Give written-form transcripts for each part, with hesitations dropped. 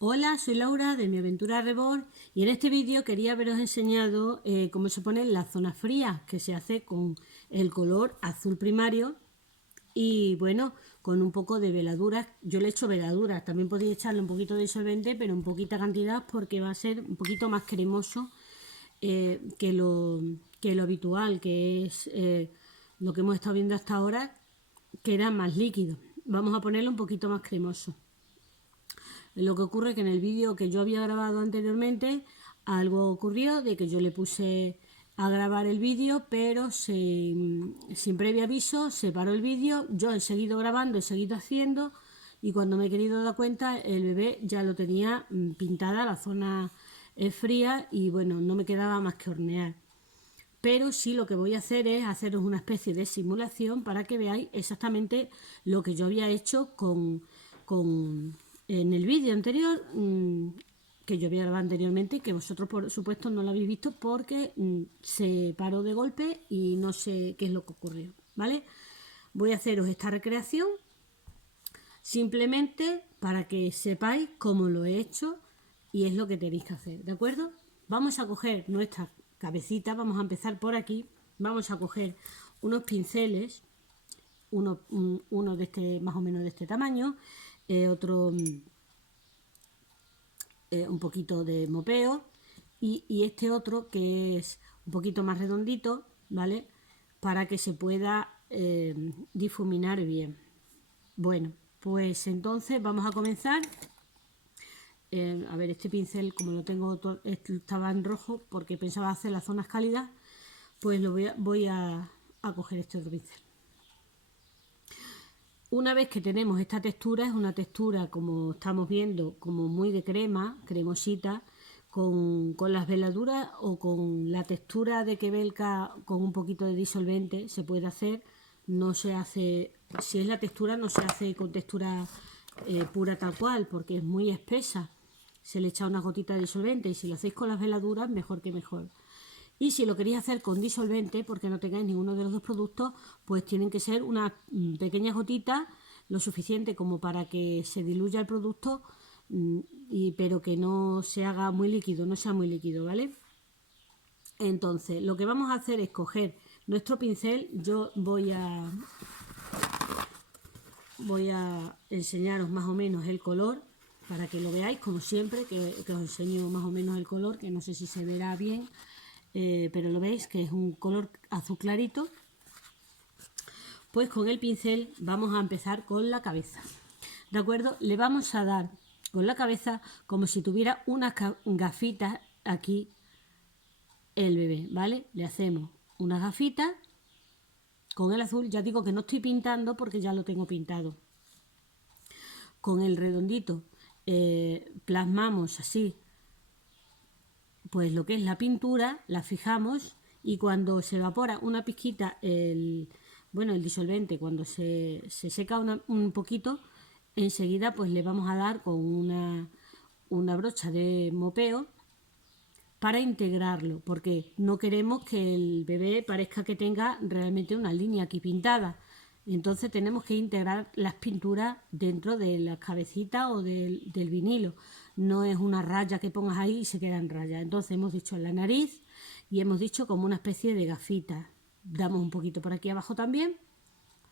Hola, soy Laura de Mi Aventura Reborn y en este vídeo quería haberos enseñado cómo se ponen las zonas frías, que se hace con el color azul primario y bueno, con un poco de veladuras. Yo le he hecho veladuras, también podéis echarle un poquito de disolvente, pero en poquita cantidad porque va a ser un poquito más cremoso que lo habitual, que es lo que hemos estado viendo hasta ahora, que era más líquido. Vamos a ponerlo un poquito más cremoso. Lo que ocurre es que en el vídeo que yo había grabado anteriormente, algo ocurrió de que yo le puse a grabar el vídeo, pero sin previo aviso se paró el vídeo, yo he seguido grabando, he seguido haciendo, y cuando me he querido dar cuenta, el bebé ya lo tenía pintada, la zona fría, y bueno, no me quedaba más que hornear. Pero sí, lo que voy a hacer es haceros una especie de simulación para que veáis exactamente lo que yo había hecho en el vídeo anterior, que yo había grabado anteriormente y que vosotros por supuesto no lo habéis visto porque se paró de golpe y no sé qué es lo que ocurrió, ¿vale? Voy a haceros esta recreación simplemente para que sepáis cómo lo he hecho y es lo que tenéis que hacer, ¿de acuerdo? Vamos a coger nuestra cabecita, vamos a empezar por aquí, vamos a coger unos pinceles, uno de este, más o menos de este tamaño, otro un poquito de mopeo y este otro que es un poquito más redondito, ¿vale? Para que se pueda difuminar bien. Bueno, pues entonces vamos a comenzar. A ver, este pincel, como lo tengo, estaba en rojo porque pensaba hacer las zonas cálidas, pues voy a coger este otro pincel. Una vez que tenemos esta textura, es una textura, como estamos viendo, como muy de crema, cremosita, con las veladuras o con la textura de quebelca con un poquito de disolvente se puede hacer. No se hace, si es la textura, no se hace con textura pura tal cual, porque es muy espesa. Se le echa una gotita de disolvente y si lo hacéis con las veladuras, mejor que mejor. Y si lo queréis hacer con disolvente, porque no tengáis ninguno de los dos productos, pues tienen que ser unas pequeñas gotitas, lo suficiente como para que se diluya el producto, pero que no se haga muy líquido, no sea muy líquido, ¿vale? Entonces, lo que vamos a hacer es coger nuestro pincel. Yo voy a enseñaros más o menos el color para que lo veáis, como siempre, que os enseño más o menos el color, que no sé si se verá bien. Pero lo veis que es un color azul clarito. Pues con el pincel vamos a empezar con la cabeza, ¿de acuerdo? Le vamos a dar con la cabeza como si tuviera unas gafitas aquí el bebé, ¿vale? Le hacemos unas gafitas con el azul. Ya digo que no estoy pintando porque ya lo tengo pintado. Con el redondito plasmamos así pues lo que es la pintura, la fijamos y cuando se evapora una pizquita el disolvente, cuando se seca un poquito, enseguida pues le vamos a dar con una brocha de mopeo para integrarlo, porque no queremos que el bebé parezca que tenga realmente una línea aquí pintada. Entonces tenemos que integrar las pinturas dentro de la cabecita o del vinilo. No es una raya que pongas ahí y se queda en raya. Entonces hemos dicho en la nariz y hemos dicho como una especie de gafita. Damos un poquito por aquí abajo también,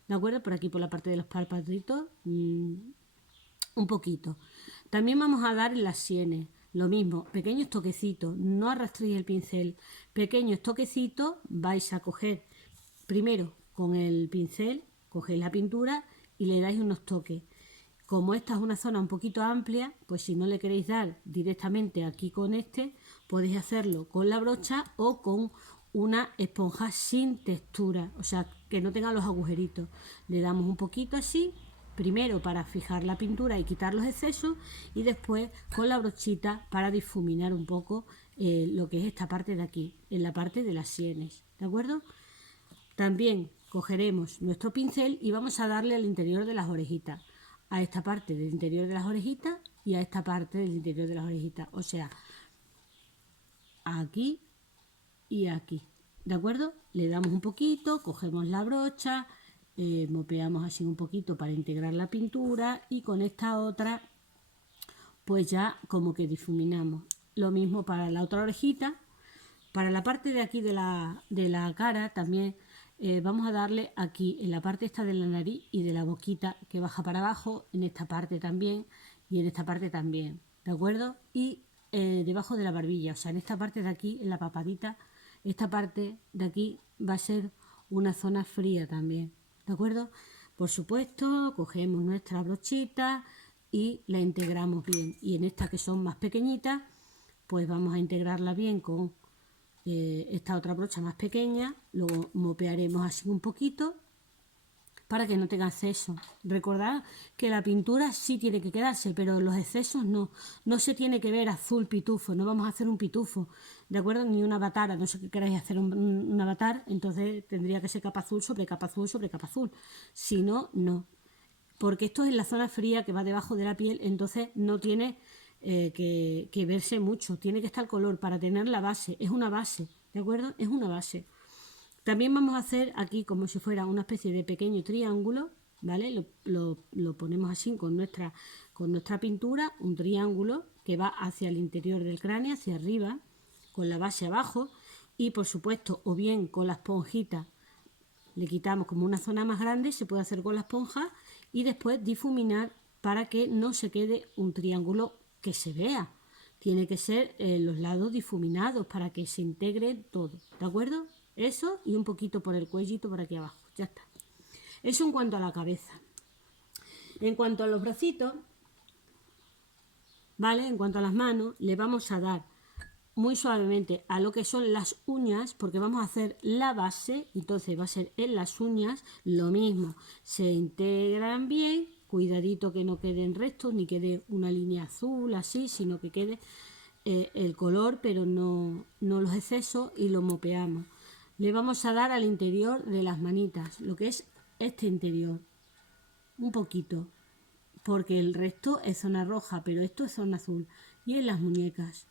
¿de acuerdo? Por aquí por la parte de los párpados, un poquito. También vamos a dar en las sienes. Lo mismo, pequeños toquecitos, no arrastréis el pincel. Pequeños toquecitos vais a coger primero con el pincel, cogéis la pintura y le dais unos toques. Como esta es una zona un poquito amplia, pues si no le queréis dar directamente aquí con este, podéis hacerlo con la brocha o con una esponja sin textura, o sea, que no tenga los agujeritos. Le damos un poquito así, primero para fijar la pintura y quitar los excesos y después con la brochita para difuminar un poco lo que es esta parte de aquí, en la parte de las sienes, ¿de acuerdo? También cogeremos nuestro pincel y vamos a darle al interior de las orejitas, a esta parte del interior de las orejitas y a esta parte del interior de las orejitas, o sea, aquí y aquí, ¿de acuerdo? Le damos un poquito, cogemos la brocha, mopeamos así un poquito para integrar la pintura y con esta otra pues ya como que difuminamos. Lo mismo para la otra orejita. Para la parte de aquí de la cara también vamos a darle aquí en la parte esta de la nariz y de la boquita que baja para abajo, en esta parte también y en esta parte también, ¿de acuerdo? Y debajo de la barbilla, o sea, en esta parte de aquí, en la papadita, esta parte de aquí va a ser una zona fría también, ¿de acuerdo? Por supuesto, cogemos nuestra brochita y la integramos bien. Y en estas que son más pequeñitas, pues vamos a integrarla bien con esta otra brocha más pequeña. Luego mopearemos así un poquito para que no tenga exceso. Recordad que la pintura sí tiene que quedarse, pero los excesos no. No se tiene que ver azul pitufo, no vamos a hacer un pitufo, ¿de acuerdo? Ni una batara, no sé qué queráis hacer un avatar, entonces tendría que ser capa azul sobre capa azul sobre capa azul. Si no, no. Porque esto es la zona fría que va debajo de la piel, entonces no tiene que verse mucho. Tiene que estar el color para tener la base. Es una base, ¿de acuerdo? Es una base. También vamos a hacer aquí como si fuera una especie de pequeño triángulo, ¿vale? Lo ponemos así con nuestra pintura, un triángulo que va hacia el interior del cráneo, hacia arriba, con la base abajo y por supuesto o bien con la esponjita le quitamos como una zona más grande, se puede hacer con la esponja y después difuminar para que no se quede un triángulo que se vea. Tiene que ser los lados difuminados para que se integre todo, ¿de acuerdo? Eso y un poquito por el cuellito por aquí abajo, ya está. Eso en cuanto a la cabeza. En cuanto a los bracitos, ¿vale? En cuanto a las manos, le vamos a dar muy suavemente a lo que son las uñas, porque vamos a hacer la base, entonces va a ser en las uñas lo mismo, se integran bien, cuidadito que no queden restos ni quede una línea azul así, sino que quede el color pero no los excesos y lo mopeamos. Le vamos a dar al interior de las manitas, lo que es este interior, un poquito, porque el resto es zona roja, pero esto es zona azul. Y en las muñecas.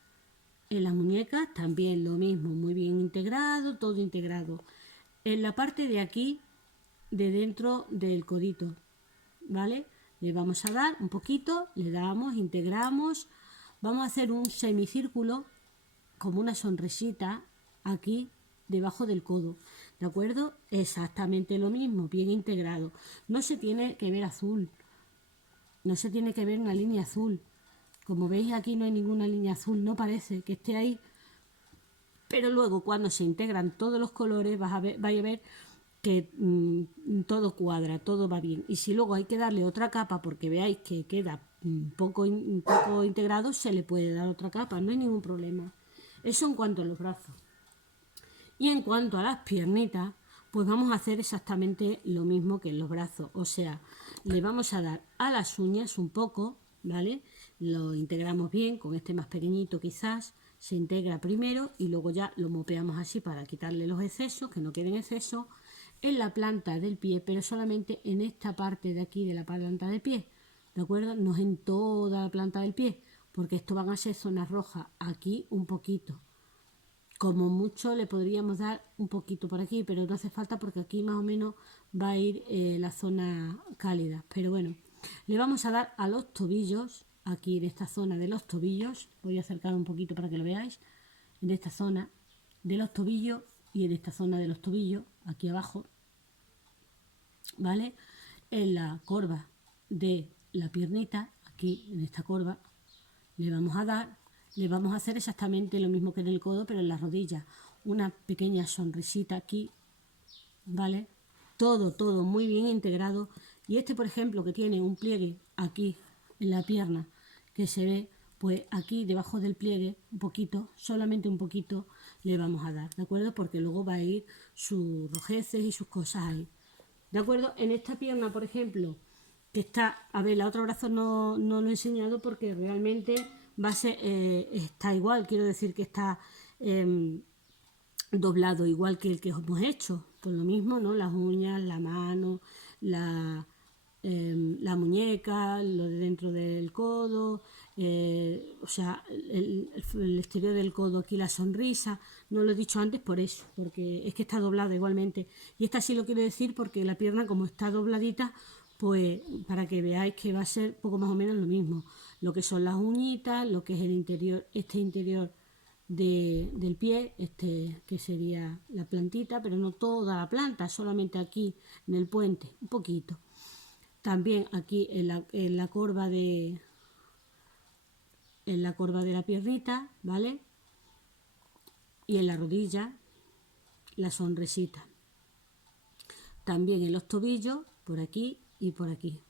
En las muñecas también lo mismo, muy bien integrado, todo integrado. En la parte de aquí, de dentro del codito, ¿vale? Le vamos a dar un poquito, le damos, integramos. Vamos a hacer un semicírculo, como una sonrisita, aquí debajo del codo, ¿de acuerdo? Exactamente lo mismo, bien integrado. No se tiene que ver azul, no se tiene que ver una línea azul. Como veis aquí no hay ninguna línea azul, no parece que esté ahí, pero luego cuando se integran todos los colores vais a ver que todo cuadra, todo va bien. Y si luego hay que darle otra capa porque veáis que queda poco integrado, se le puede dar otra capa, no hay ningún problema. Eso en cuanto a los brazos. Y en cuanto a las piernitas, pues vamos a hacer exactamente lo mismo que en los brazos. O sea, le vamos a dar a las uñas un poco, ¿vale? Lo integramos bien, con este más pequeñito quizás, se integra primero y luego ya lo mopeamos así para quitarle los excesos, que no queden excesos, en la planta del pie, pero solamente en esta parte de aquí de la planta del pie, ¿de acuerdo? No es en toda la planta del pie, porque esto van a ser zonas rojas, aquí un poquito. Como mucho le podríamos dar un poquito por aquí, pero no hace falta porque aquí más o menos va a ir la zona cálida. Pero bueno, le vamos a dar a los tobillos, aquí en esta zona de los tobillos, voy a acercar un poquito para que lo veáis, en esta zona de los tobillos y en esta zona de los tobillos, aquí abajo, ¿vale? En la corva de la piernita, aquí en esta corva, le vamos a hacer exactamente lo mismo que en el codo, pero en las rodillas. Una pequeña sonrisita aquí, ¿vale? Todo muy bien integrado. Y este, por ejemplo, que tiene un pliegue aquí en la pierna, que se ve, pues aquí debajo del pliegue, un poquito, solamente un poquito, le vamos a dar, ¿de acuerdo? Porque luego va a ir sus rojeces y sus cosas ahí. ¿De acuerdo? En esta pierna, por ejemplo, que está, a ver, la otra brazo no lo he enseñado porque realmente va a ser, está igual, quiero decir que está doblado igual que el que hemos hecho, por lo mismo, ¿no? Las uñas, la mano, la muñeca, lo de dentro del codo, o sea, el exterior del codo, aquí la sonrisa, no lo he dicho antes por eso, porque es que está doblada igualmente. Y esta sí lo quiero decir porque la pierna como está dobladita, pues para que veáis que va a ser poco más o menos lo mismo. lo que son las uñitas, lo que es el interior, este interior del pie, este que sería la plantita, pero no toda la planta, solamente aquí en el puente, un poquito. También aquí en la corva de la piernita, ¿vale? Y en la rodilla, la sonrisita. También en los tobillos, por aquí y por aquí.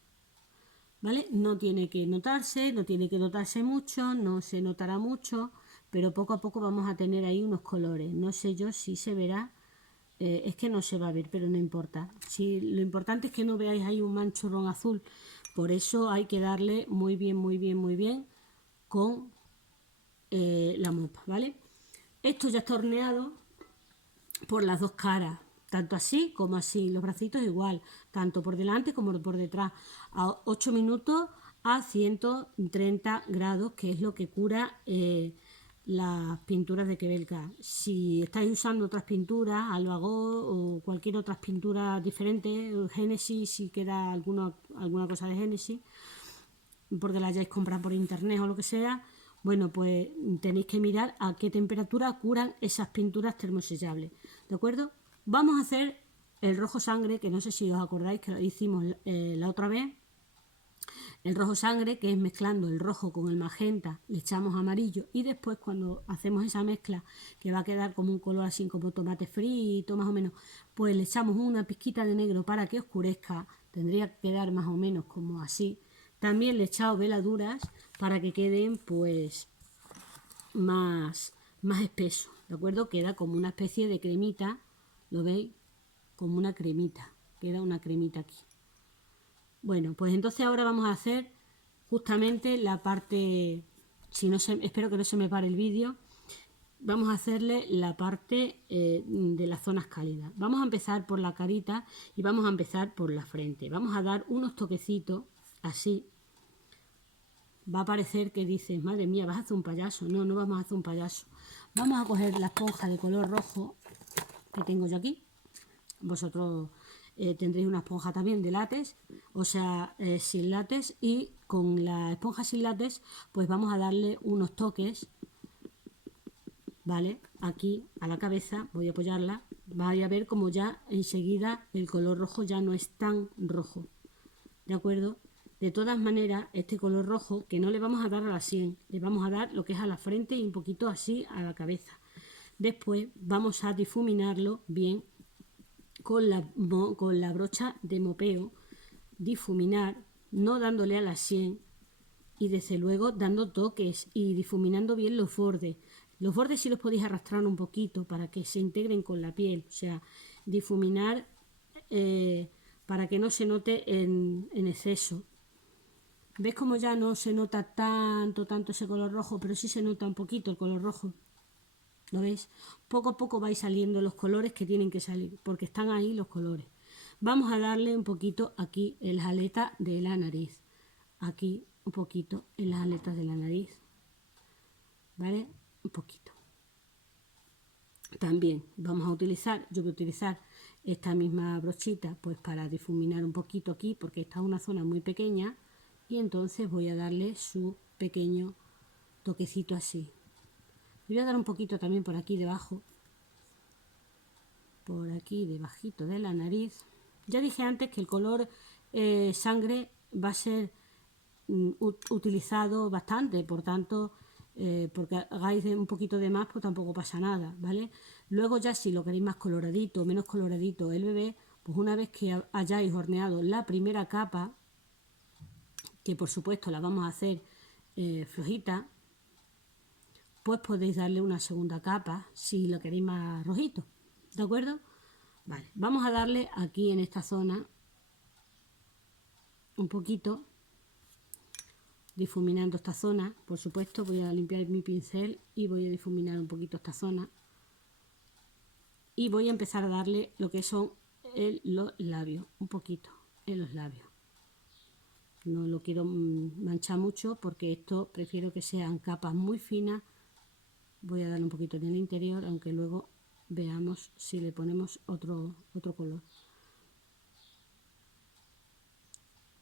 ¿Vale? No tiene que notarse mucho, no se notará mucho, pero poco a poco vamos a tener ahí unos colores. No sé yo si se verá, es que no se va a ver, pero no importa. Si, lo importante es que no veáis ahí un manchurrón azul, por eso hay que darle muy bien, muy bien, muy bien con la mopa, ¿vale? Esto ya está horneado por las dos caras, tanto así como así, los bracitos igual, tanto por delante como por detrás, a 8 minutos a 130 grados, que es lo que cura las pinturas de Kebelka. Si estáis usando otras pinturas, Alvagó o cualquier otra pintura diferente, Génesis, si queda alguna cosa de Génesis, porque la hayáis comprado por internet o lo que sea, bueno, pues tenéis que mirar a qué temperatura curan esas pinturas termosellables, ¿de acuerdo? Vamos a hacer el rojo sangre, que no sé si os acordáis que lo hicimos la otra vez. El rojo sangre, que es mezclando el rojo con el magenta, le echamos amarillo y después cuando hacemos esa mezcla, que va a quedar como un color así como tomate frito más o menos, pues le echamos una pizquita de negro para que oscurezca, tendría que quedar más o menos como así. También le he echado veladuras para que queden pues más espeso, ¿de acuerdo? Queda como una especie de cremita, ¿lo veis? Como una cremita, queda una cremita aquí. Bueno, pues entonces ahora vamos a hacer justamente la parte, espero que no se me pare el vídeo, vamos a hacerle la parte de las zonas cálidas. Vamos a empezar por la carita y vamos a empezar por la frente. Vamos a dar unos toquecitos así. Va a parecer que dices, madre mía, vas a hacer un payaso. No, no vamos a hacer un payaso. Vamos a coger la esponja de color rojo que tengo yo aquí. Vosotros tendréis una esponja también de látex, o sea, sin látex, y con la esponja sin látex pues vamos a darle unos toques, ¿vale? Aquí a la cabeza, voy a apoyarla, vais a ver como ya enseguida el color rojo ya no es tan rojo, ¿de acuerdo? De todas maneras, este color rojo que no le vamos a dar a la sien, le vamos a dar lo que es a la frente y un poquito así a la cabeza. Después vamos a difuminarlo bien con la brocha de mopeo, difuminar, no dándole a la sien y desde luego dando toques y difuminando bien los bordes. Los bordes sí los podéis arrastrar un poquito para que se integren con la piel, o sea, difuminar para que no se note en exceso. ¿Ves cómo ya no se nota tanto ese color rojo? Pero sí se nota un poquito el color rojo. ¿Lo veis? Poco a poco vais saliendo los colores que tienen que salir, porque están ahí los colores. Vamos a darle un poquito aquí en las aletas de la nariz. Aquí un poquito en las aletas de la nariz. ¿Vale? Un poquito. También vamos a utilizar, yo voy a utilizar esta misma brochita pues para difuminar un poquito aquí, porque esta es una zona muy pequeña. Y entonces voy a darle su pequeño toquecito así. Le voy a dar un poquito también por aquí debajo, por aquí debajito de la nariz. Ya dije antes que el color sangre va a ser utilizado bastante, por tanto, porque hagáis un poquito de más, pues tampoco pasa nada, ¿vale? Luego ya si lo queréis más coloradito o menos coloradito el bebé, pues una vez que hayáis horneado la primera capa, que por supuesto la vamos a hacer flojita, pues podéis darle una segunda capa si lo queréis más rojito, ¿de acuerdo? Vale, vamos a darle aquí en esta zona un poquito, difuminando esta zona. Por supuesto voy a limpiar mi pincel y voy a difuminar un poquito esta zona. Y voy a empezar a darle lo que son los labios, un poquito en los labios. No lo quiero manchar mucho porque esto prefiero que sean capas muy finas. Voy a darle un poquito en el interior, aunque luego veamos si le ponemos otro color.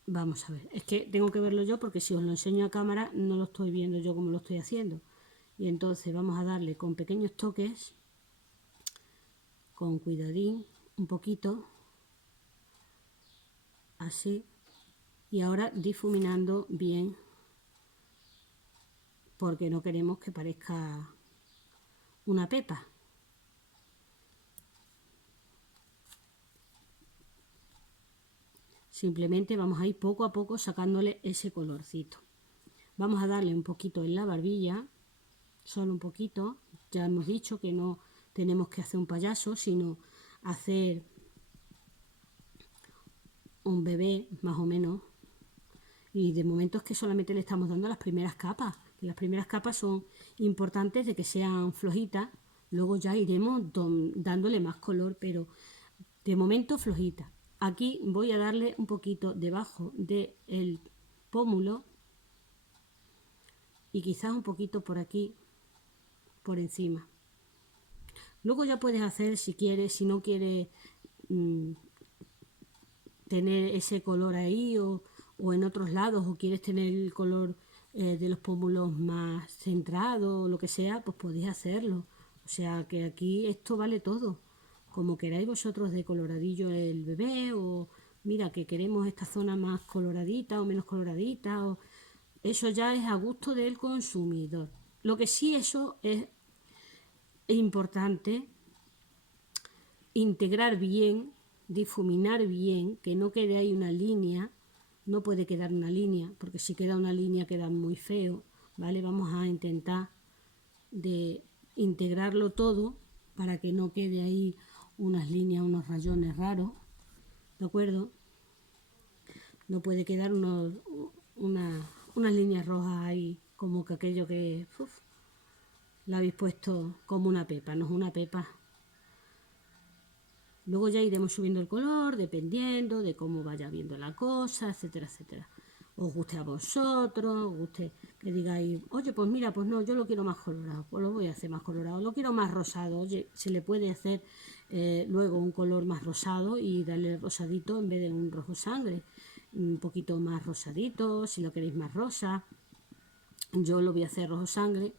Vamos a ver, es que tengo que verlo yo porque si os lo enseño a cámara no lo estoy viendo yo como lo estoy haciendo. Y entonces vamos a darle con pequeños toques, con cuidadín, un poquito, así. Y ahora difuminando bien, porque no queremos que parezca una pepa. Simplemente vamos a ir poco a poco sacándole ese colorcito. Vamos a darle un poquito en la barbilla, solo un poquito. Ya hemos dicho que no tenemos que hacer un payaso, sino hacer un bebé más o menos. Y de momento es que solamente le estamos dando las primeras capas, que las primeras capas son importantes de que sean flojitas, luego ya iremos dándole más color, pero de momento flojita. Aquí voy a darle un poquito debajo del pómulo y quizás un poquito por aquí, por encima. Luego ya puedes hacer, si quieres, si no quieres tener ese color ahí o en otros lados, o quieres tener el color de los pómulos más centrado o lo que sea, pues podéis hacerlo. O sea que aquí esto vale todo. Como queráis vosotros de coloradillo el bebé, o mira que queremos esta zona más coloradita o menos coloradita, o eso ya es a gusto del consumidor. Lo que sí eso es importante, integrar bien, difuminar bien, que no quede ahí una línea, no puede quedar una línea, porque si queda una línea queda muy feo, ¿vale? Vamos a intentar de integrarlo todo para que no quede ahí unas líneas, unos rayones raros, ¿de acuerdo? No puede quedar unas líneas rojas ahí, como que aquello que la habéis puesto como una pepa, no es una pepa. Luego ya iremos subiendo el color, dependiendo de cómo vaya viendo la cosa, etcétera, etcétera. Os guste a vosotros, os guste que digáis, oye, pues mira, pues no, yo lo quiero más colorado, pues lo voy a hacer más colorado, lo quiero más rosado, oye, se le puede hacer luego un color más rosado y darle rosadito en vez de un rojo sangre, un poquito más rosadito, si lo queréis más rosa. Yo lo voy a hacer rojo sangre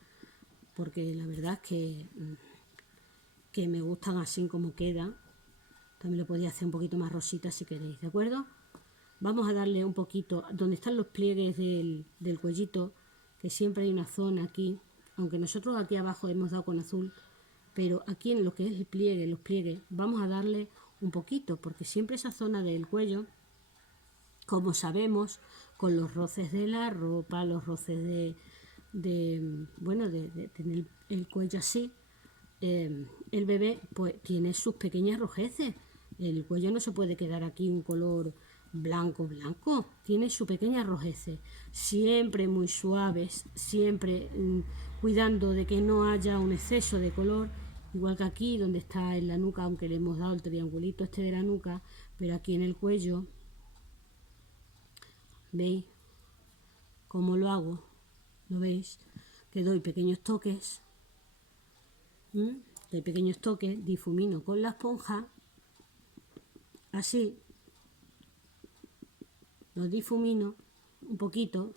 porque la verdad es que me gustan así como quedan. También lo podéis hacer un poquito más rosita si queréis, ¿de acuerdo? Vamos a darle un poquito, donde están los pliegues del cuellito, que siempre hay una zona aquí, aunque nosotros aquí abajo hemos dado con azul, pero aquí en lo que es el pliegue, los pliegues, vamos a darle un poquito, porque siempre esa zona del cuello, como sabemos, con los roces de la ropa, los roces de tener el cuello así, el bebé pues tiene sus pequeñas rojeces. El cuello no se puede quedar aquí un color blanco, blanco. Tiene sus pequeñas rojeces. Siempre muy suaves, siempre cuidando de que no haya un exceso de color. Igual que aquí donde está en la nuca, aunque le hemos dado el triangulito este de la nuca, pero aquí en el cuello, ¿veis cómo lo hago? ¿Lo veis? Que doy pequeños toques. De pequeños toques, difumino con la esponja, así, lo difumino un poquito,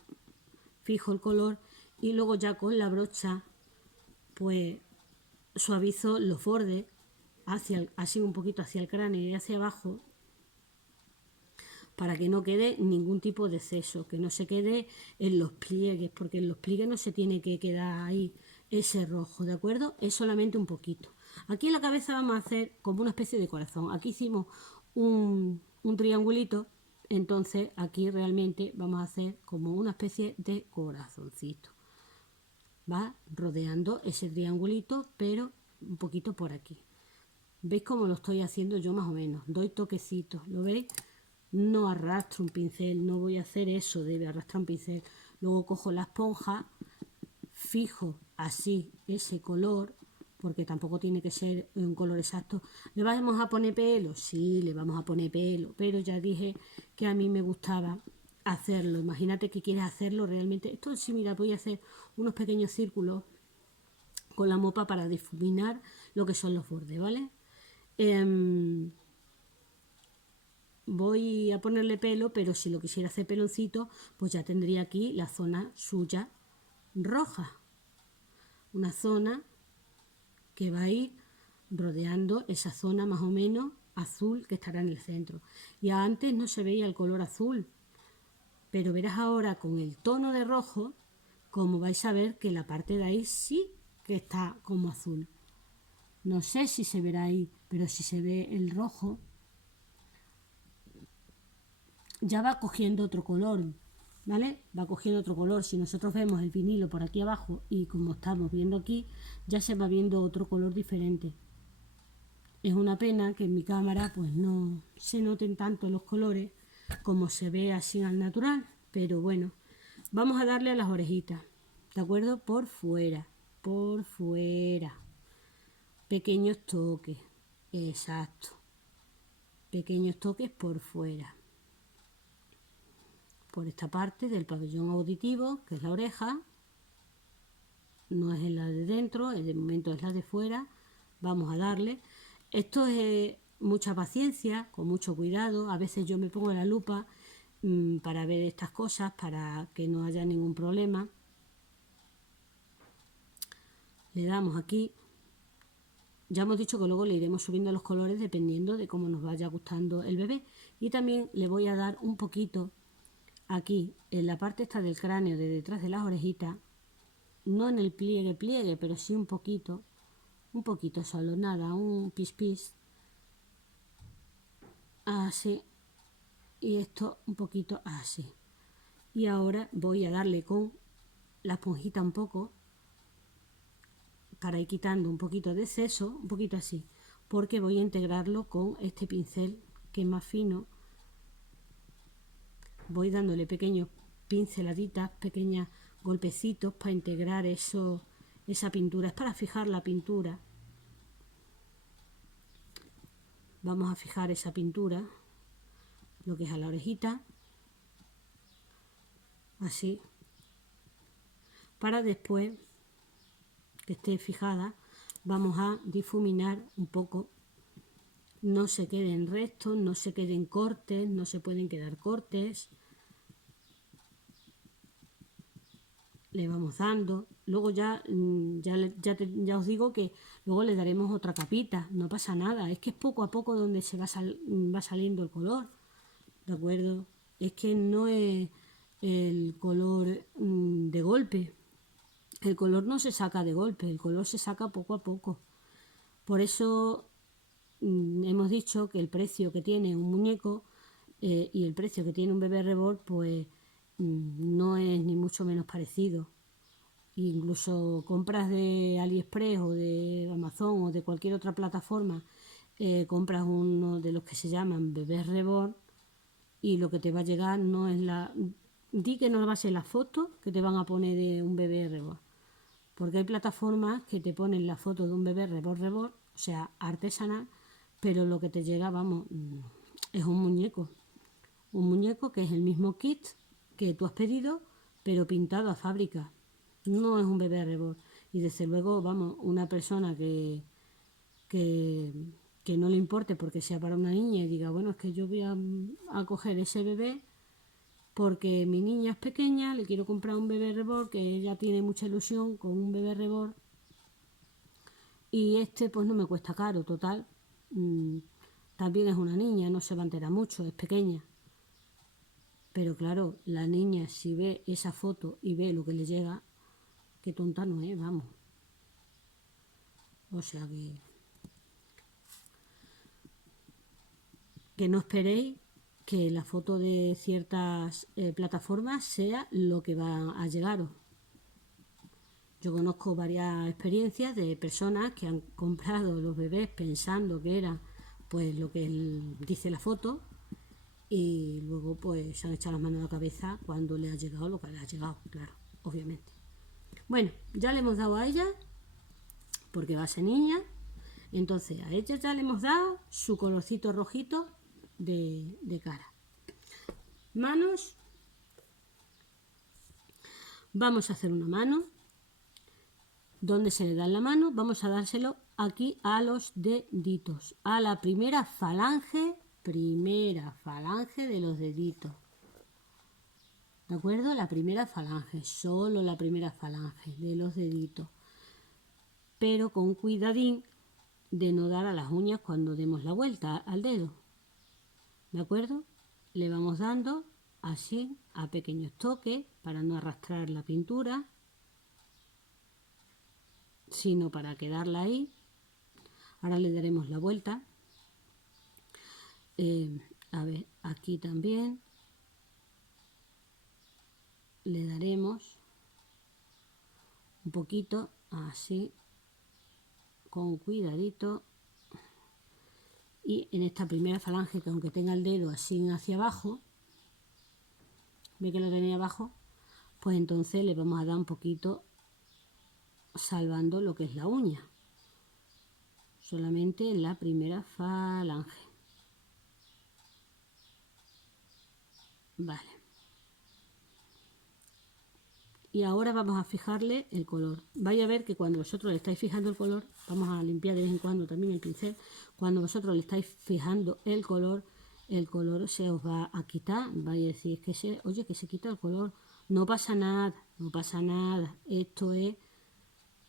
fijo el color y luego ya con la brocha, pues suavizo los bordes, así un poquito hacia el cráneo y hacia abajo, para que no quede ningún tipo de exceso, que no se quede en los pliegues, porque en los pliegues no se tiene que quedar ahí ese rojo, ¿de acuerdo? Es solamente un poquito. Aquí en la cabeza vamos a hacer como una especie de corazón. Aquí hicimos un triangulito, entonces aquí realmente vamos a hacer como una especie de corazoncito. Va rodeando ese triangulito, pero un poquito por aquí. ¿Veis cómo lo estoy haciendo yo más o menos? Doy toquecitos, ¿lo veis? No arrastro un pincel, no voy a hacer eso de arrastrar un pincel. Luego cojo la esponja, fijo así ese color, porque tampoco tiene que ser un color exacto. ¿Le vamos a poner pelo? Sí, le vamos a poner pelo, pero ya dije que a mí me gustaba hacerlo. Imagínate que quieres hacerlo realmente. Esto sí, mira, voy a hacer unos pequeños círculos con la mopa para difuminar lo que son los bordes, ¿vale? voy a ponerle pelo, pero si lo quisiera hacer peloncito, pues ya tendría aquí la zona suya roja. Una zona que va a ir rodeando esa zona más o menos azul que estará en el centro. Y antes no se veía el color azul, pero verás ahora con el tono de rojo, como vais a ver que la parte de ahí sí que está como azul. No sé si se verá ahí, pero si se ve el rojo, ya va cogiendo otro color, ¿vale? Va cogiendo otro color. Si nosotros vemos el vinilo por aquí abajo y como estamos viendo aquí, ya se va viendo otro color diferente. Es una pena que en mi cámara pues no se noten tanto los colores como se ve así al natural, pero bueno, vamos a darle a las orejitas, ¿de acuerdo? Por fuera, pequeños toques, exacto, pequeños toques por fuera. Por esta parte del pabellón auditivo, que es la oreja, no es la de dentro, de momento es la de fuera, vamos a darle. Esto es mucha paciencia, con mucho cuidado, a veces yo me pongo la lupa para ver estas cosas, para que no haya ningún problema. Le damos aquí, ya hemos dicho que luego le iremos subiendo los colores dependiendo de cómo nos vaya gustando el bebé, y también le voy a dar un poquito aquí, en la parte esta del cráneo de detrás de las orejitas, no en el pliegue, pero sí un poquito solo, nada, un pis, así, y esto un poquito así. Y ahora voy a darle con la esponjita un poco, para ir quitando un poquito de exceso, un poquito así, porque voy a integrarlo con este pincel que es más fino. Voy dándole pequeños pinceladitas, pequeños golpecitos para integrar eso, esa pintura. Es para fijar la pintura. Vamos a fijar esa pintura, lo que es a la orejita, así, para después que esté fijada, vamos a difuminar un poco. No se queden restos, no se queden cortes, no se pueden quedar cortes. Le vamos dando, luego ya os digo que luego le daremos otra capita, no pasa nada, es que es poco a poco donde se va saliendo el color, ¿de acuerdo? Es que no es el color de golpe, el color no se saca de golpe, el color se saca poco a poco. Por eso hemos dicho que el precio que tiene un muñeco y el precio que tiene un bebé reborn, pues no es ni mucho menos parecido. Incluso compras de AliExpress o de Amazon o de cualquier otra plataforma, compras uno de los que se llaman bebés reborn y lo que te va a llegar no es la... Di que no va a ser la foto que te van a poner de un bebé reborn, porque hay plataformas que te ponen la foto de un bebé reborn, o sea, artesanal, pero lo que te llega, vamos, es un muñeco que es el mismo kit que tú has pedido, pero pintado a fábrica. No es un bebé reborn. Y desde luego, vamos, una persona que no le importe porque sea para una niña y diga, bueno, es que yo voy a coger ese bebé porque mi niña es pequeña, le quiero comprar un bebé reborn, que ella tiene mucha ilusión con un bebé reborn, y este pues no me cuesta caro, total. También es una niña, no se va a enterar mucho, es pequeña. Pero claro, la niña si ve esa foto y ve lo que le llega, qué tonta no es, vamos. O sea que no esperéis que la foto de ciertas plataformas sea lo que va a llegaros. Yo conozco varias experiencias de personas que han comprado los bebés pensando que era pues lo que dice la foto, y luego pues se han echado las manos a la cabeza cuando le ha llegado lo que le ha llegado, claro, obviamente. Bueno, ya le hemos dado a ella, porque va a ser niña, entonces a ella ya le hemos dado su colorcito rojito de cara. Manos, vamos a hacer una mano. ¿Dónde se le da en la mano? Vamos a dárselo aquí a los deditos, a la primera falange primera falange de los deditos. ¿De acuerdo? La primera falange, solo la primera falange de los deditos. Pero con cuidadín de no dar a las uñas cuando demos la vuelta al dedo. ¿De acuerdo? Le vamos dando así a pequeños toques para no arrastrar la pintura, sino para quedarla ahí. Ahora le daremos la vuelta. A ver, aquí también le daremos un poquito así, con cuidadito. Y en esta primera falange, que aunque tenga el dedo así hacia abajo, ve que lo tenía abajo, pues entonces le vamos a dar un poquito salvando lo que es la uña, solamente en la primera falange. Vale. Y ahora vamos a fijarle el color. Vais a ver que cuando vosotros le estáis fijando el color, vamos a limpiar de vez en cuando también el pincel, cuando vosotros le estáis fijando el color se os va a quitar. Vais a decir que oye, que se quita el color. No pasa nada, no pasa nada. Esto es,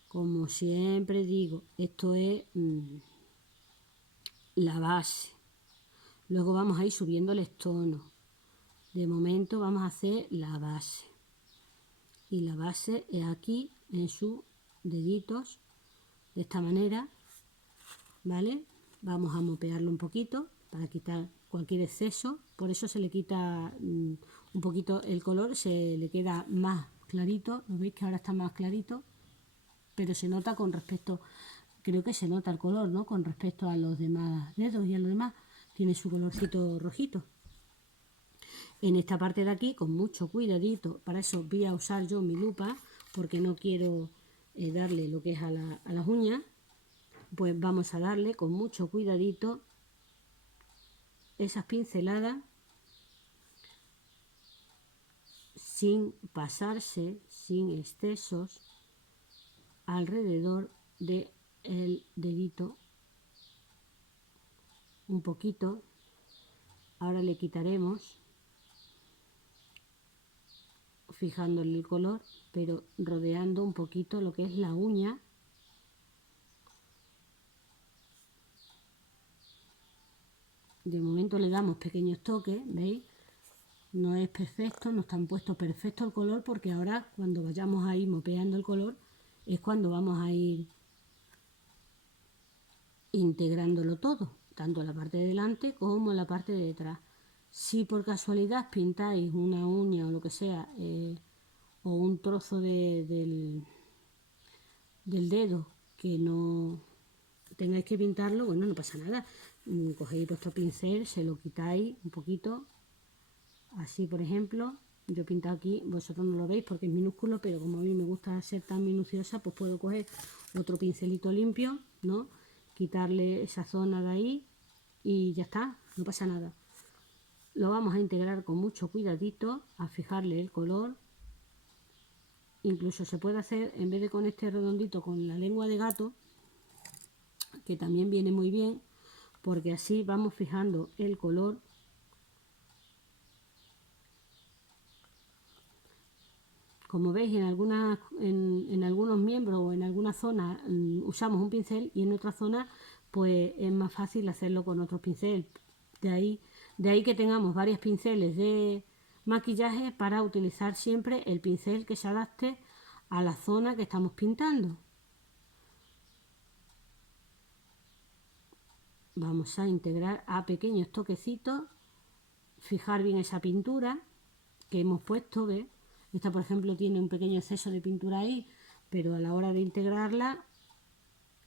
como siempre digo, esto es la base. Luego vamos a ir subiéndoles tonos. De momento vamos a hacer la base. Y la base es aquí en sus deditos, de esta manera, ¿vale? Vamos a mopearlo un poquito para quitar cualquier exceso. Por eso se le quita un poquito el color, se le queda más clarito. Lo veis que ahora está más clarito, pero se nota con respecto, creo que se nota el color, ¿no? Con respecto a los demás dedos y a los demás, tiene su colorcito rojito. En esta parte de aquí, con mucho cuidadito, para eso voy a usar yo mi lupa, porque no quiero darle lo que es a las uñas, pues vamos a darle con mucho cuidadito esas pinceladas, sin pasarse, sin excesos, alrededor del dedito, un poquito. Ahora le quitaremos, fijándole el color, pero rodeando un poquito lo que es la uña. De momento le damos pequeños toques, ¿veis? No es perfecto, no están puestos perfecto el color, porque ahora cuando vayamos a ir mopeando el color es cuando vamos a ir integrándolo todo, tanto la parte de delante como la parte de detrás. Si por casualidad pintáis una uña o lo que sea, o un trozo del dedo que no tengáis que pintarlo, bueno, no pasa nada. Cogéis vuestro pincel, se lo quitáis un poquito, así por ejemplo. Yo he pintado aquí, vosotros no lo veis porque es minúsculo, pero como a mí me gusta ser tan minuciosa, pues puedo coger otro pincelito limpio, ¿no? Quitarle esa zona de ahí y ya está, no pasa nada. Lo vamos a integrar con mucho cuidadito, a fijarle el color. Incluso se puede hacer, en vez de con este redondito, con la lengua de gato, que también viene muy bien, porque así vamos fijando el color. Como veis, en algunos miembros o en alguna zona usamos un pincel, y en otra zona pues es más fácil hacerlo con otro pincel. De ahí que tengamos varios pinceles de maquillaje para utilizar siempre el pincel que se adapte a la zona que estamos pintando. Vamos a integrar a pequeños toquecitos, fijar bien esa pintura que hemos puesto, ¿ves? Esta, por ejemplo, tiene un pequeño exceso de pintura ahí, pero a la hora de integrarla,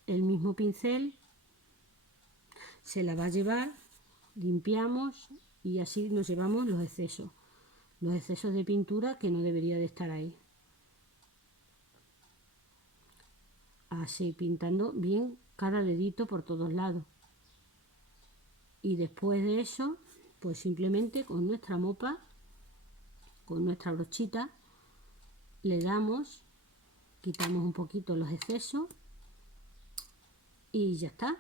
el mismo pincel se la va a llevar, limpiamos y así nos llevamos los excesos de pintura que no debería de estar ahí. Así, pintando bien cada dedito por todos lados. Y después de eso, pues simplemente con nuestra mopa, con nuestra brochita, le damos, quitamos un poquito los excesos y ya está.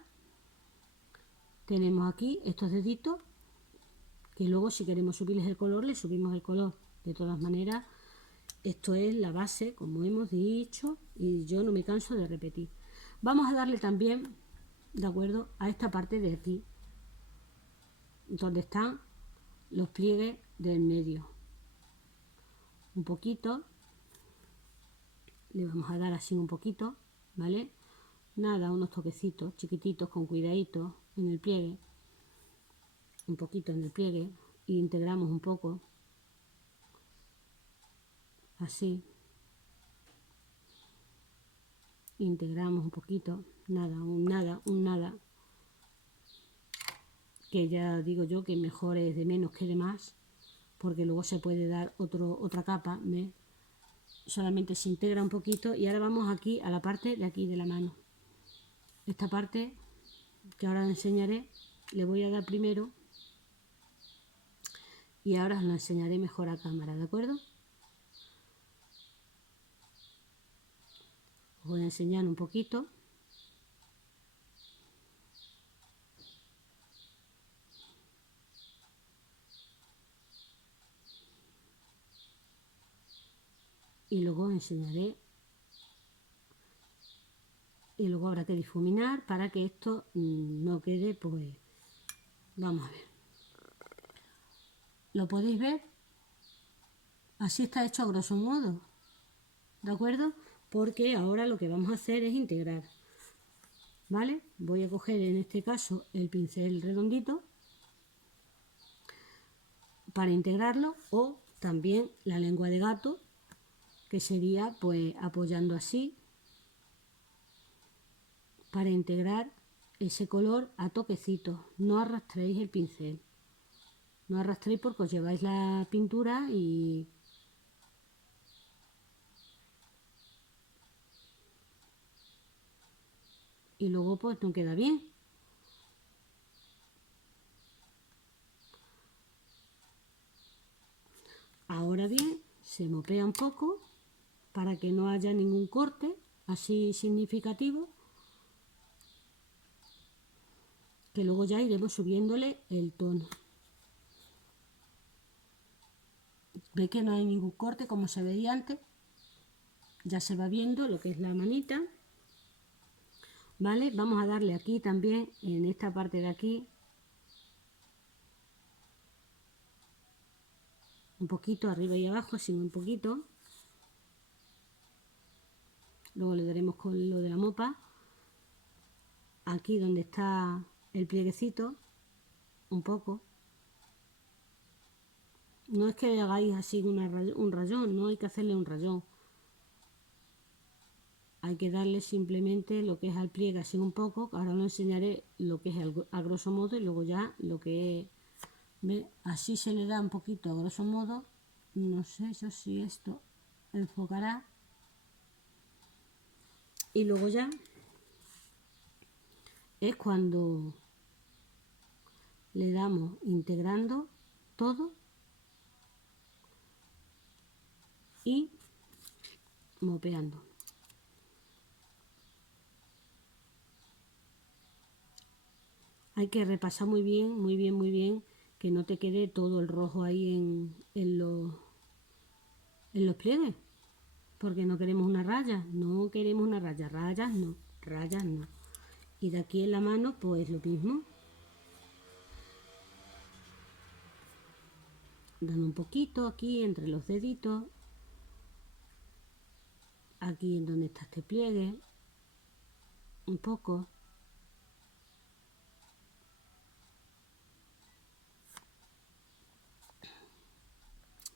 Tenemos aquí estos deditos que luego si queremos subirles el color, le subimos el color. De todas maneras, esto es la base, como hemos dicho, y yo no me canso de repetir. Vamos a darle también, de acuerdo, a esta parte de aquí, donde están los pliegues del medio. Un poquito, le vamos a dar así un poquito, ¿vale? Nada, unos toquecitos chiquititos con cuidadito en el pliegue, un poquito en el pliegue, y integramos un poco, así. Integramos un poquito, nada, un nada, que ya digo yo que mejor es de menos que de más, porque luego se puede dar otra capa, ¿ves? Solamente se integra un poquito. Y ahora vamos aquí a la parte de aquí de la mano, esta parte que ahora os enseñaré, le voy a dar primero y ahora os lo enseñaré mejor a cámara, ¿de acuerdo? Os voy a enseñar un poquito. Y luego os enseñaré. Y luego habrá que difuminar para que esto no quede, pues, vamos a ver. ¿Lo podéis ver? Así está hecho a grosso modo, ¿de acuerdo? Porque ahora lo que vamos a hacer es integrar, ¿vale? Voy a coger en este caso el pincel redondito para integrarlo, o también la lengua de gato, que sería pues apoyando así para integrar ese color a toquecitos. No arrastréis el pincel, no arrastréis porque os lleváis la pintura y luego pues no queda bien. Ahora bien, se mopea un poco para que no haya ningún corte así significativo, que luego ya iremos subiéndole el tono. Ve que no hay ningún corte como se veía antes, ya se va viendo lo que es la manita, ¿vale? Vamos a darle aquí también, en esta parte de aquí, un poquito arriba y abajo, así un poquito. Luego le daremos con lo de la mopa, aquí donde está el plieguecito, un poco. No es que le hagáis así un rayón, no hay que hacerle un rayón. Hay que darle simplemente lo que es al pliegue así un poco. Ahora os enseñaré lo que es a grosso modo y luego ya lo que es. ¿Ve? Así se le da un poquito a grosso modo. No sé yo si esto enfocará. Y luego ya es cuando le damos integrando todo y mopeando. Hay que repasar muy bien, muy bien, muy bien, que no te quede todo el rojo ahí en los pliegues, porque no queremos una raya, no queremos una raya, rayas no, rayas no. Y de aquí en la mano pues lo mismo, dando un poquito aquí entre los deditos, aquí en donde está este pliegue, un poco.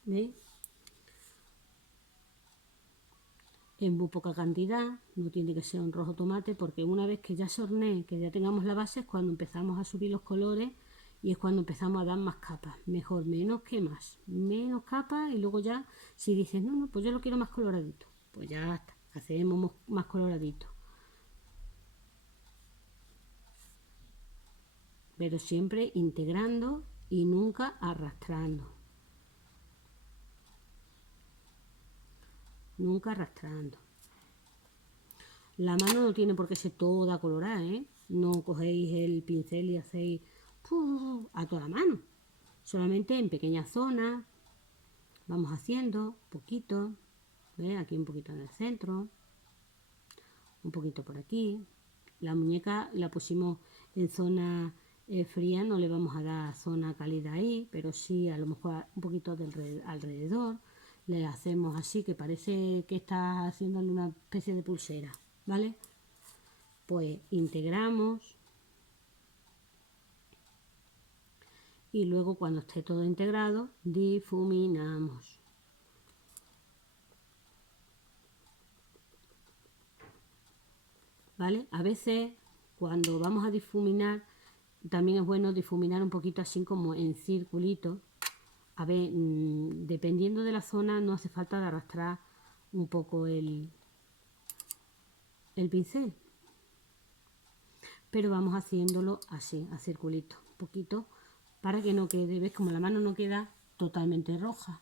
¿Veis? En muy poca cantidad, no tiene que ser un rojo tomate, porque una vez que ya se hornee, que ya tengamos la base, es cuando empezamos a subir los colores y es cuando empezamos a dar más capas. Mejor menos que más, menos capas, y luego ya si dices no, no, pues yo lo quiero más coloradito, pues ya está, hacemos más coloradito, pero siempre integrando y nunca arrastrando, nunca arrastrando. La mano no tiene por qué ser toda colorada, ¿eh? No cogéis el pincel y hacéis a toda la mano. solamente en pequeñas zonas. Vamos haciendo poquito, ¿ves? Aquí un poquito en el centro, un poquito por aquí. La muñeca la pusimos en zona fría, no le vamos a dar zona cálida ahí, pero sí a lo mejor un poquito del alrededor. Le hacemos así, que parece que está haciéndole una especie de pulsera, ¿vale? Pues integramos y luego cuando esté todo integrado difuminamos. ¿Vale? A veces cuando vamos a difuminar también es bueno difuminar un poquito así como en circulito. A ver, dependiendo de la zona no hace falta de arrastrar un poco el pincel, pero vamos haciéndolo así, a circulito, un poquito, para que no quede, ves como la mano no queda totalmente roja.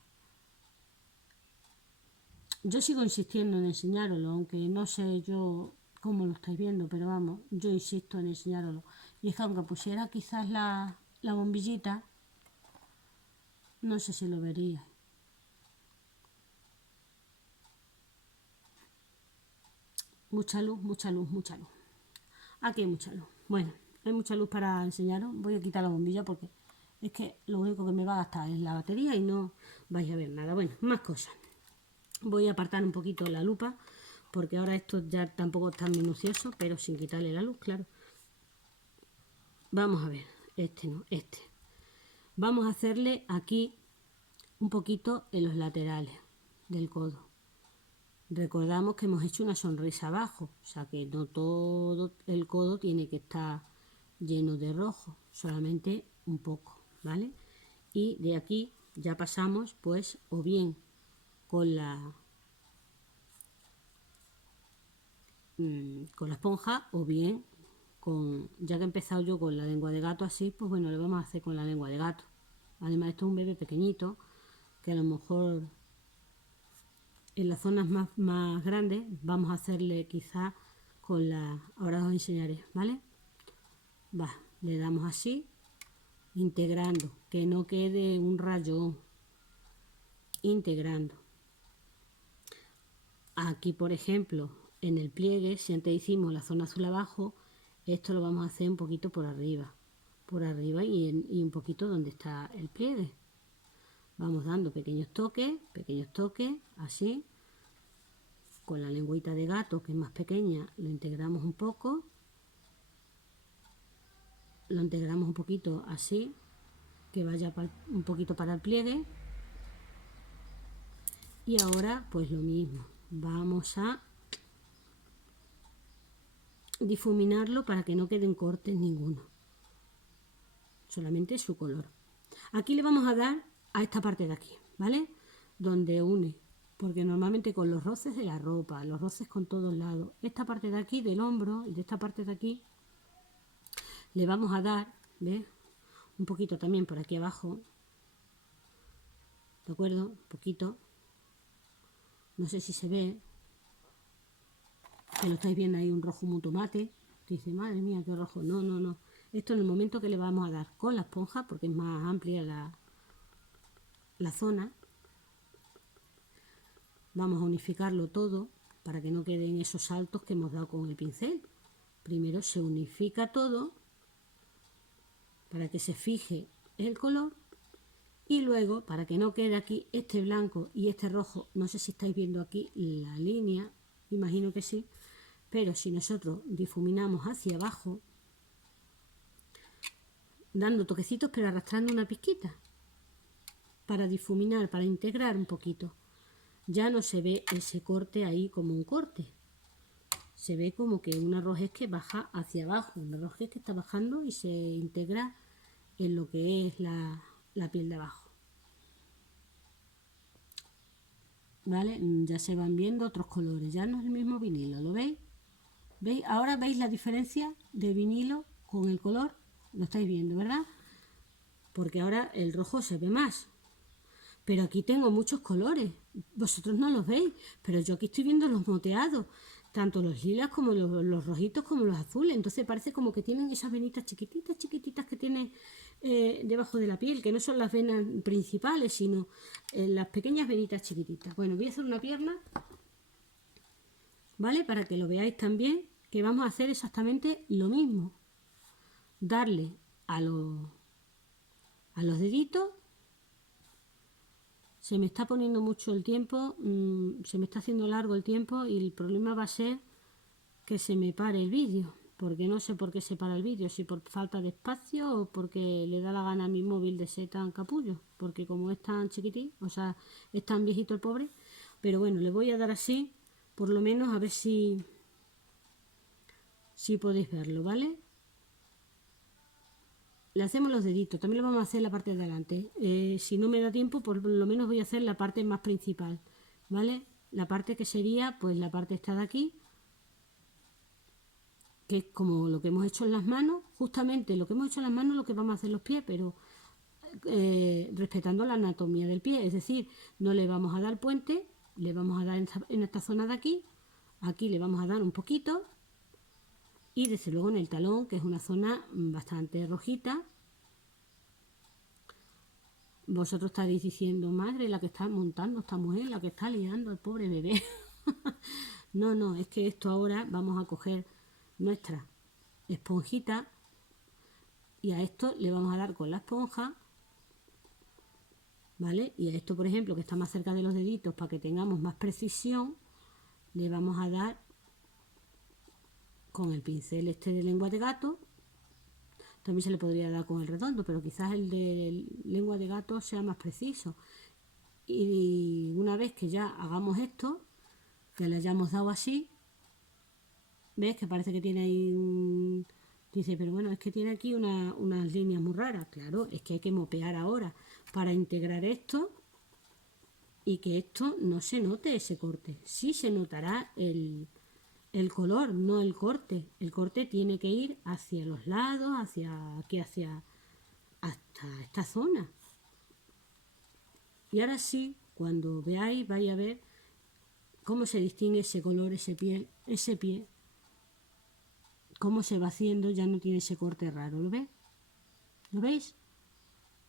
Yo sigo insistiendo en enseñároslo, aunque no sé yo cómo lo estáis viendo, pero vamos, yo insisto en enseñároslo. Y es que aunque pusiera quizás la bombillita, no sé si lo vería. Mucha luz, mucha luz, mucha luz. Aquí hay mucha luz. Bueno, hay mucha luz para enseñaros. Voy a quitar la bombilla porque es que lo único que me va a gastar es la batería y no vais a ver nada. Bueno, más cosas. Voy a apartar un poquito la lupa porque ahora esto ya tampoco es tan minucioso, pero sin quitarle la luz, claro. Vamos a ver, este no, este. Vamos a hacerle aquí un poquito en los laterales del codo. Recordamos que hemos hecho una sonrisa abajo, o sea que no todo el codo tiene que estar lleno de rojo, solamente un poco, ¿vale? Y de aquí ya pasamos pues o bien con la esponja o bien con, ya que he empezado yo con la lengua de gato así, pues bueno, lo vamos a hacer con la lengua de gato. Además esto es un bebé pequeñito que a lo mejor en las zonas más grandes vamos a hacerle quizá con la, ahora os enseñaré, ¿vale? Va, le damos así, integrando, que no quede un rayón, integrando. Aquí, por ejemplo, en el pliegue, si antes hicimos la zona azul abajo, esto lo vamos a hacer un poquito por arriba y un poquito donde está el pliegue. Vamos dando pequeños toques, así. Con la lengüita de gato, que es más pequeña, lo integramos un poco. Lo integramos un poquito así, que vaya un poquito para el pliegue. Y ahora, pues lo mismo. Vamos a difuminarlo para que no queden cortes ninguno. Solamente su color. Aquí le vamos a dar a esta parte de aquí, ¿vale? Donde une. Porque normalmente con los roces de la ropa, los roces con todos lados, esta parte de aquí del hombro y de esta parte de aquí, le vamos a dar, ¿ves? Un poquito también por aquí abajo, ¿de acuerdo? Un poquito. No sé si se ve, que lo estáis viendo ahí un rojo muy tomate. Dice, madre mía, qué rojo. No, no, no. Esto en el momento que le vamos a dar con la esponja, porque es más amplia la zona. Vamos a unificarlo todo para que no queden esos saltos que hemos dado con el pincel. Primero se unifica todo para que se fije el color y luego para que no quede aquí este blanco y este rojo. No sé si estáis viendo aquí la línea, imagino que sí, pero si nosotros difuminamos hacia abajo dando toquecitos pero arrastrando una pizquita para difuminar, para integrar un poquito, ya no se ve ese corte ahí como un corte, se ve como que una rojez que baja hacia abajo, una rojez que está bajando y se integra en lo que es la piel de abajo. ¿Vale? Ya se van viendo otros colores, ya no es el mismo vinilo, ¿lo veis? ¿Veis? Ahora veis la diferencia de vinilo con el color, lo estáis viendo, ¿verdad? Porque ahora el rojo se ve más. Pero aquí tengo muchos colores, vosotros no los veis, pero yo aquí estoy viendo los moteados. tanto los lilas como los rojitos como los azules. Entonces parece como que tienen esas venitas chiquititas, chiquititas que tienen debajo de la piel, que no son las venas principales, sino las pequeñas venitas chiquititas. Bueno, voy a hacer una pierna, ¿vale? Para que lo veáis también, que vamos a hacer exactamente lo mismo. Darle a los deditos. Se me está poniendo mucho el tiempo, se me está haciendo largo el tiempo y el problema va a ser que se me pare el vídeo, porque no sé por qué se para el vídeo, si por falta de espacio o porque le da la gana a mi móvil de ser tan capullo, porque como es tan chiquitín, o sea, es tan viejito el pobre, pero bueno, le voy a dar así, por lo menos a ver si podéis verlo, ¿vale? Le hacemos los deditos, también lo vamos a hacer la parte de adelante. Si no me da tiempo, por lo menos voy a hacer la parte más principal, ¿vale? La parte que sería, pues la parte esta de aquí, que es como lo que hemos hecho en las manos, justamente lo que hemos hecho en las manos es lo que vamos a hacer en los pies, pero respetando la anatomía del pie, es decir, no le vamos a dar puente, le vamos a dar en esta zona de aquí le vamos a dar un poquito, y desde luego en el talón, que es una zona bastante rojita. Vosotros estaréis diciendo, madre, la que está montando esta mujer, la que está liando al pobre bebé. No, es que esto ahora vamos a coger nuestra esponjita y a esto le vamos a dar con la esponja, ¿vale? Y a esto, por ejemplo, que está más cerca de los deditos, para que tengamos más precisión, le vamos a dar con el pincel este de lengua de gato. También se le podría dar con el redondo, pero quizás el de lengua de gato sea más preciso. Y una vez que ya hagamos esto, que le hayamos dado así, ¿ves? Que parece que tiene ahí Dice, pero bueno, es que tiene aquí unas líneas muy raras. Claro, es que hay que mopear ahora para integrar esto y que esto no se note ese corte. Sí se notará el color, no el corte. El corte tiene que ir hacia los lados, hacia aquí, hasta esta zona. Y ahora sí, cuando veáis, vais a ver cómo se distingue ese color, ese pie, cómo se va haciendo, ya no tiene ese corte raro, ¿lo ves? ¿Lo veis?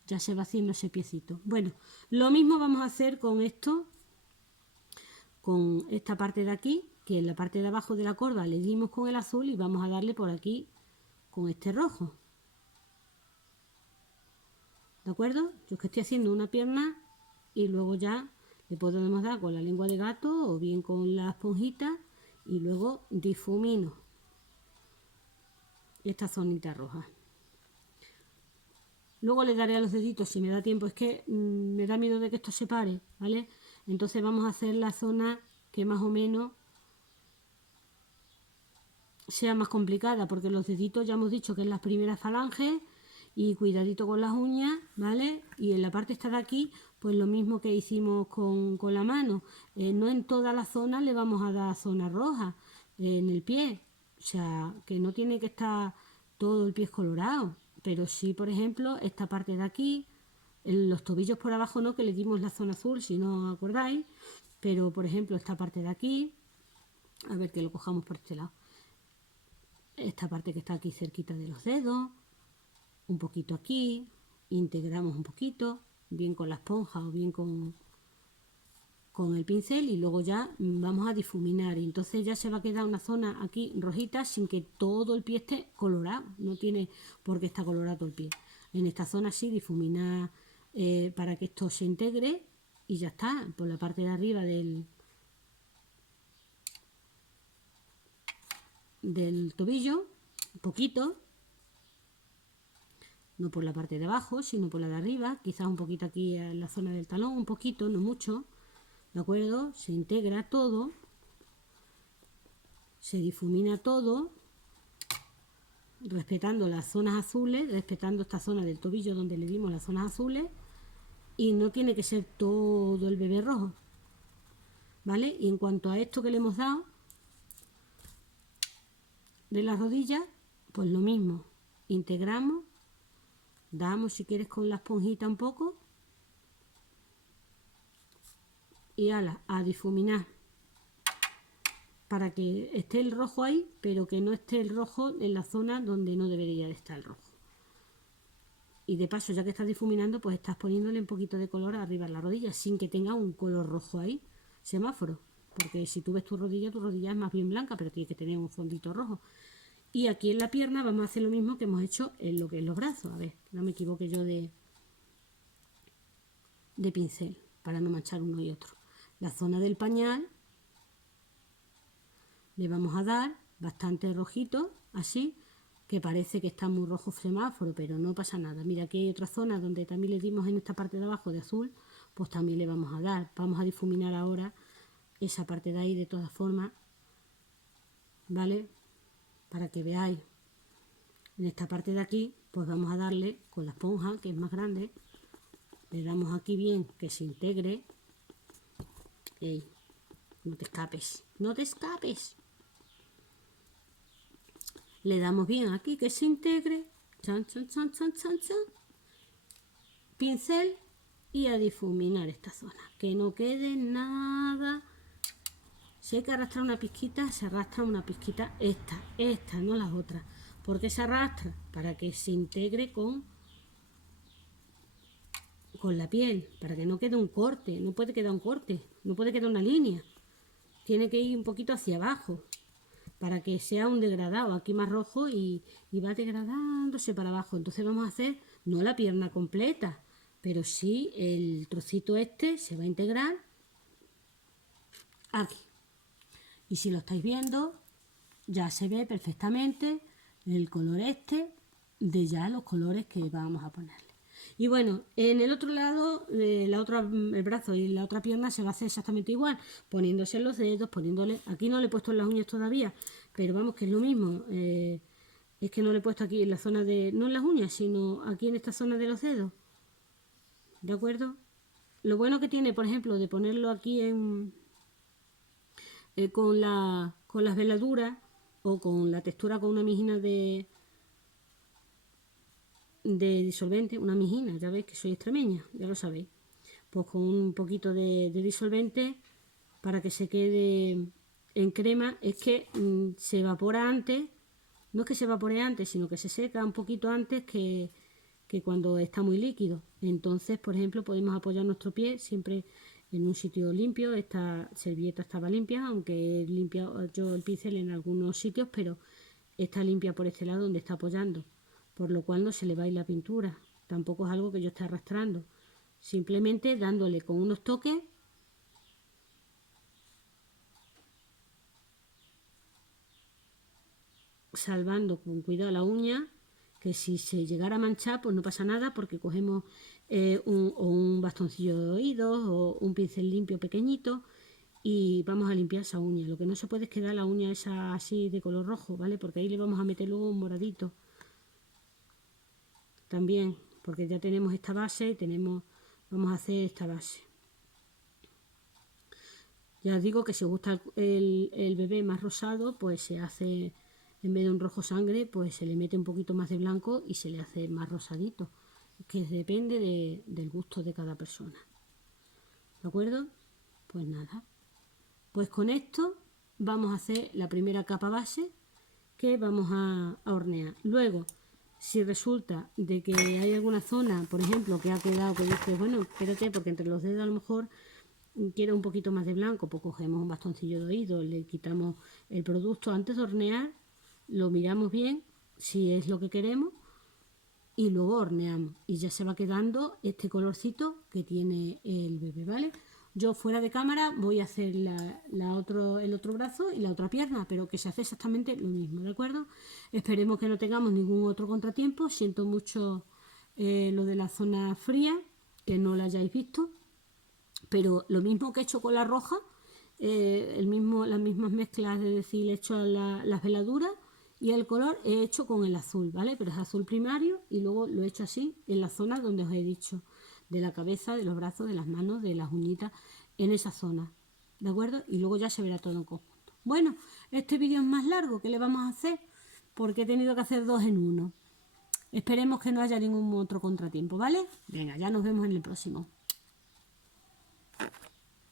Ya se va haciendo ese piecito. Bueno, lo mismo vamos a hacer con esto, con esta parte de aquí, que en la parte de abajo de la corva le dimos con el azul y vamos a darle por aquí con este rojo. ¿De acuerdo? Yo es que estoy haciendo una pierna y luego ya le podemos dar con la lengua de gato o bien con la esponjita y luego difumino esta zonita roja. Luego le daré a los deditos si me da tiempo, es que me da miedo de que esto se pare, ¿vale? Entonces vamos a hacer la zona que más o menos sea más complicada, porque los deditos ya hemos dicho que es las primeras falanges y cuidadito con las uñas, ¿vale? Y en la parte esta de aquí, pues lo mismo que hicimos con la mano. No en toda la zona le vamos a dar zona roja en el pie, o sea, que no tiene que estar todo el pie colorado, pero sí, por ejemplo, esta parte de aquí, en los tobillos por abajo no, que le dimos la zona azul, si no os acordáis, pero por ejemplo esta parte de aquí, a ver que lo cojamos por este lado, esta parte que está aquí cerquita de los dedos, un poquito aquí, integramos un poquito, bien con la esponja o bien con el pincel y luego ya vamos a difuminar y entonces ya se va a quedar una zona aquí rojita sin que todo el pie esté colorado, no tiene por qué estar colorado el pie. En esta zona sí difumina para que esto se integre y ya está, por la parte de arriba del tobillo, un poquito, no por la parte de abajo, sino por la de arriba, quizás un poquito aquí en la zona del talón, un poquito, no mucho, ¿de acuerdo? Se integra todo, se difumina todo, respetando las zonas azules, respetando esta zona del tobillo donde le dimos las zonas azules, y no tiene que ser todo el bebé rojo, ¿vale? Y en cuanto a esto que le hemos dado de las rodillas, pues lo mismo, integramos, damos si quieres con la esponjita un poco y a difuminar para que esté el rojo ahí, pero que no esté el rojo en la zona donde no debería de estar el rojo. Y de paso, ya que estás difuminando, pues estás poniéndole un poquito de color arriba en la rodilla, sin que tenga un color rojo ahí, semáforo. Porque si tú ves tu rodilla es más bien blanca, pero tiene que tener un fondito rojo. Y aquí en la pierna vamos a hacer lo mismo que hemos hecho en lo que es los brazos. A ver, no me equivoque yo de pincel, para no manchar uno y otro. La zona del pañal le vamos a dar bastante rojito, así, que parece que está muy rojo semáforo, pero no pasa nada. Mira, aquí hay otra zona donde también le dimos en esta parte de abajo de azul, pues también le vamos a dar. Vamos a difuminar ahora esa parte de ahí de todas formas, ¿vale? Para que veáis. En esta parte de aquí, pues vamos a darle con la esponja, que es más grande, le damos aquí bien que se integre. ¡Ey! No te escapes, no te escapes. Le damos bien aquí que se integre. Chan, chan, chan, chan, chan, chan. Pincel y a difuminar esta zona. Que no quede nada. Si hay que arrastrar una pizquita, se arrastra una pizquita. Esta, no las otras. ¿Por qué se arrastra? Para que se integre con la piel. Para que no quede un corte. No puede quedar un corte. No puede quedar una línea. Tiene que ir un poquito hacia abajo. Para que sea un degradado, aquí más rojo y va degradándose para abajo. Entonces vamos a hacer, no la pierna completa, pero sí el trocito este se va a integrar aquí. Y si lo estáis viendo, ya se ve perfectamente el color este de ya los colores que vamos a ponerle. Y bueno, en el otro lado, el brazo y la otra pierna se va a hacer exactamente igual, poniéndose los dedos, poniéndole, aquí no le he puesto en las uñas todavía, pero vamos que es lo mismo, es que no le he puesto aquí en la zona de, no en las uñas, sino aquí en esta zona de los dedos, ¿de acuerdo? Lo bueno que tiene, por ejemplo, de ponerlo aquí con las veladuras o con la textura con una mijina de disolvente, una mijina, ya veis que soy extremeña, ya lo sabéis, pues con un poquito de disolvente para que se quede en crema, es que se evapora antes, no es que se evapore antes, sino que se seca un poquito antes que cuando está muy líquido. Entonces, por ejemplo, podemos apoyar nuestro pie siempre en un sitio limpio. Esta servilleta estaba limpia, aunque he limpiado yo el pincel en algunos sitios, pero está limpia por este lado donde está apoyando, por lo cual no se le va a ir la pintura. Tampoco es algo que yo esté arrastrando, simplemente dándole con unos toques salvando con cuidado la uña, que si se llegara a manchar pues no pasa nada porque cogemos un bastoncillo de oídos o un pincel limpio pequeñito y vamos a limpiar esa uña. Lo que no se puede es quedar la uña esa así de color rojo, ¿vale? Porque ahí le vamos a meter luego un moradito también, porque ya tenemos esta base y vamos a hacer esta base. Ya os digo que si os gusta el bebé más rosado, pues se hace, en vez de un rojo sangre, pues se le mete un poquito más de blanco y se le hace más rosadito, que depende del gusto de cada persona. ¿De acuerdo? Pues nada. Pues con esto vamos a hacer la primera capa base que vamos a hornear. Luego, si resulta de que hay alguna zona, por ejemplo, que ha quedado, que dices, bueno, espérate, porque entre los dedos a lo mejor quiero un poquito más de blanco, pues cogemos un bastoncillo de oído, le quitamos el producto antes de hornear, lo miramos bien, si es lo que queremos, y luego horneamos. Y ya se va quedando este colorcito que tiene el bebé, ¿vale? Yo fuera de cámara voy a hacer el otro brazo y la otra pierna, pero que se hace exactamente lo mismo, ¿de acuerdo? Esperemos que no tengamos ningún otro contratiempo. Siento mucho lo de la zona fría, que no la hayáis visto, pero lo mismo que he hecho con la roja, las mismas mezclas, es decir, he hecho las veladuras y el color he hecho con el azul, ¿vale? Pero es azul primario y luego lo he hecho así en la zona donde os he dicho, de la cabeza, de los brazos, de las manos, de las uñitas, en esa zona, ¿de acuerdo? Y luego ya se verá todo en conjunto. Bueno, este vídeo es más largo, ¿qué le vamos a hacer? Porque he tenido que hacer 2 en 1. Esperemos que no haya ningún otro contratiempo, ¿vale? Venga, ya nos vemos en el próximo.